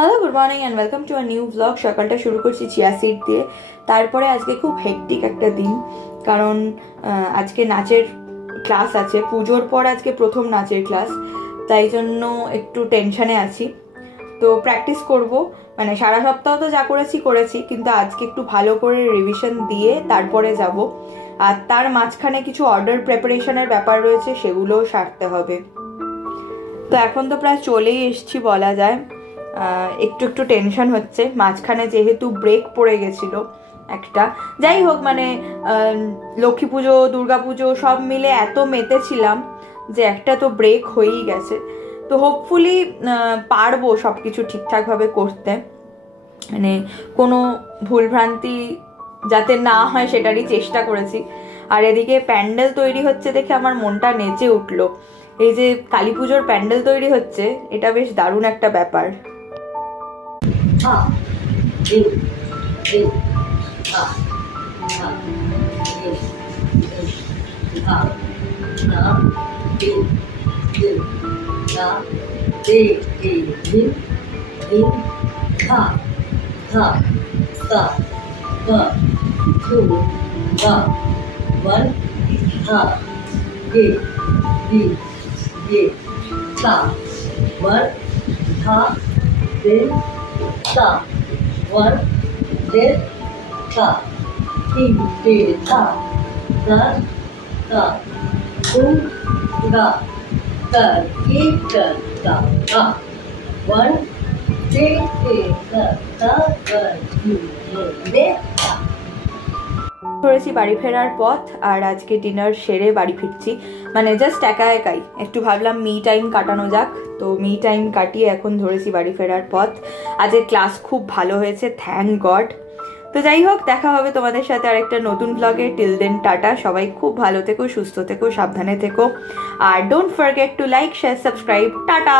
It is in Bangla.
Hello, good morning and welcome to a new blog. সকালটা শুরু করছি চিয়া সিড দিয়ে। তারপরে আজকে খুব হেক্টিক একটা দিন, কারণ আজকে নাচের ক্লাস আছে। পুজোর পর আজকে প্রথম নাচের ক্লাস, তাই জন্য একটু টেনশনে আছি। তো প্র্যাকটিস করব, মানে সারা সপ্তাহ তো যা করেছি, কিন্তু আজকে একটু ভালো করে রিভিশন দিয়ে তারপরে যাব। আর তার মাঝখানে কিছু অর্ডার প্রিপারেশনের ব্যাপার রয়েছে, সেগুলোও সারতে হবে। তো এখন তো প্রায় চলেই এসছি বলা যায়। একটু একটু টেনশন হচ্ছে, মাঝখানে যেহেতু ব্রেক পড়ে গেছিল একটা। যাই হোক, মানে লক্ষ্মী পুজো, দুর্গা পুজো সব মিলে এত মেতেছিলাম যে একটা তো ব্রেক হয়েই গেছে। তো হোপফুলি পারবো সব কিছু ঠিকঠাকভাবে করতে, মানে কোনো ভুলভ্রান্তি যাতে না হয় সেটারই চেষ্টা করেছি। আর এদিকে প্যান্ডেল তৈরি হচ্ছে দেখে আমার মনটা নেচে উঠলো। এই যে কালী পুজোর প্যান্ডেল তৈরি হচ্ছে, এটা বেশ দারুণ একটা ব্যাপার। ধরেছি বাড়ি ফেরার পথ, আর আজকে ডিনার সেরে বাড়ি ফিরছি, মানে জাস্ট একা একাই একটু ভাবলাম মি টাইম কাটানো যাক। তো মি টাইম কাটিয়ে এখন ধরেছি বাড়ি ফেরার পথ। আজকে ক্লাস খুব ভালো হয়েছে, থ্যাংক গড। তো যাই হোক, দেখা হবে তোমাদের সাথে আরেকটা নতুন ব্লগে। টিল দেন টাটা, সবাই খুব ভালো থেকো, সুস্থ থেকো, সাবধানে থেকো, আর don't forget to like, share, subscribe. Tata.